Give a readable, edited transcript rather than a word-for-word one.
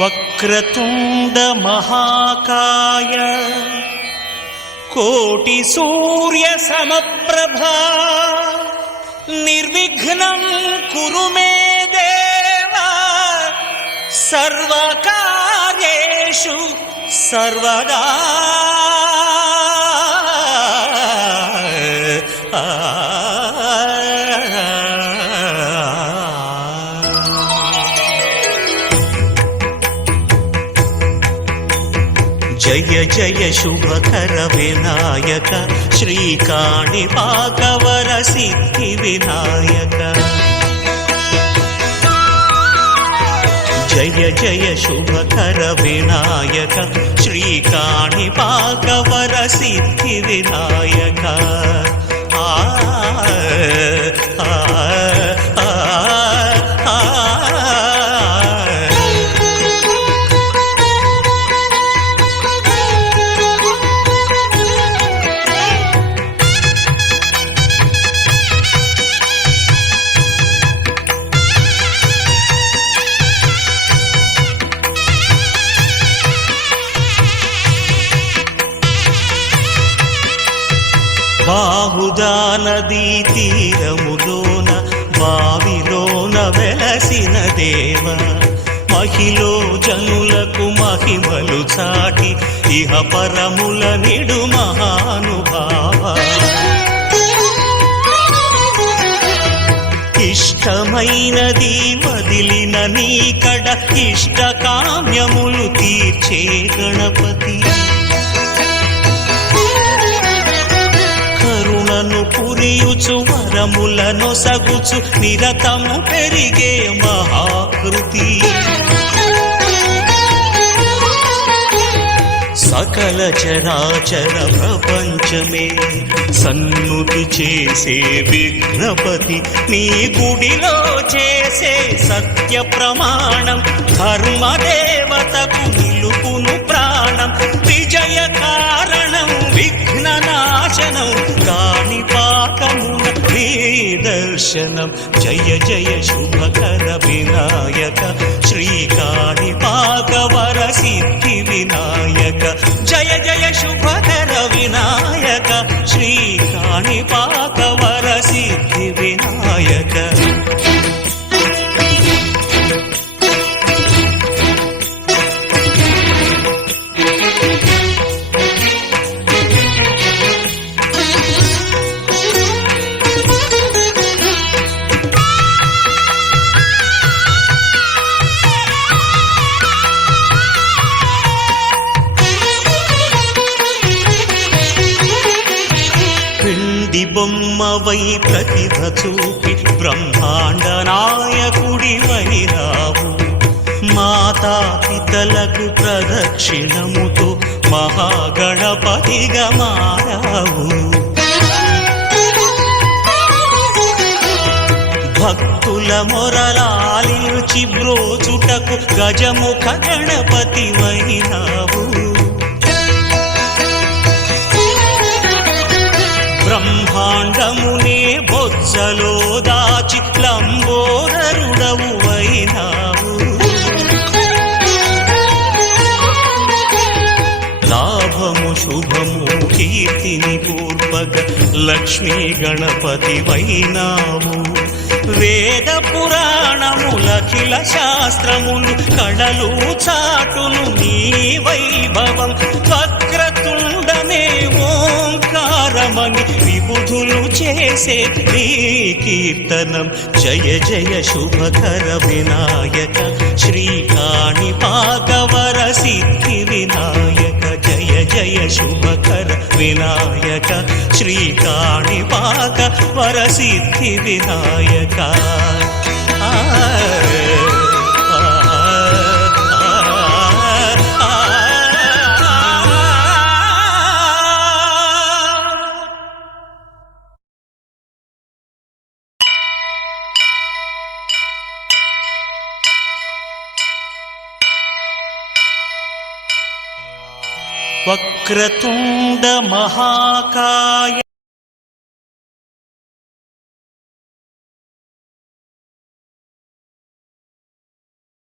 వక్రతుండ మహాకాయ కోటి సూర్య సమప్రభా నిర్విఘ్నం కురు మే దేవ సర్వకార్యేషు సర్వదా. జయ జయ శుభకర వినాయక శ్రీకాణిపాకవర సిద్ధి వినాయక. జయ జయ శుభకర వినాయక శ్రీకాణిపాకవర సిద్ధి వినాయక. బాహుదా నదీ తీరములోన బావిలోన వెలసిన దేవ మహిలో జనులకు మహిమలు చాటి ఇహ పరముల నిడు మహానుభావ. ఇష్టమైనది వదిలిన నీకడ ఇష్ట కామ్యములు తీర్చే గణపతి. పురియుచు వరములను సగుచు నిరతము పెరిగే మహాకృతి. సకల చరాచర ప్రపంచమే సన్నుతి చేసే విఘ్నపతి. నీ గుడిలో చేసే సత్య ప్రమాణం ధర్మదేవతకు నిలుపును ప్రాణం. విజయ కారణం విఘ్న నాశనం కాణిపాకమున నీ దర్శనం. జయ జయ శుభకర వినాయక శ్రీకాణిపాకవర సిద్ధి వినాయక. జయ జయ శుభకర వినాయక శ్రీకాణిపాకవర సిద్ధి వినాయక. బొమ్మవై ప్రతిభ చూపి బ్రహ్మాండ నాయకుడి వైరావు. మాతా పితలకు ప్రదక్షిణముతో మహాగణపతిగా మారావు. భక్తుల మొరలాలిచి బ్రోచుటకు గజముఖ గణపతి వైనావు. బ్రహ్మాండమునే బొజ్జలో దాచి లంబోదరుడవు అయినావు. లాభము శుభము కీర్తిని పూర్వక లక్ష్మీ గణపతి వైనావు. వేద పురాణములఖిల శాస్త్రములు కడలు చాటును నీ వైభవం. వక్రతుండమే ఓంకారమని విబుధులు చేసే నీ కీర్తనం. జయ జయ శుభకర వినాయక శ్రీకాణిపాకవర సిద్ధి వినాయక. జయ జయ శుభకర వినాయక శ్రీకాణిపాకవర సిద్ధి వినాయక. వక్రతుండ మహాకాయ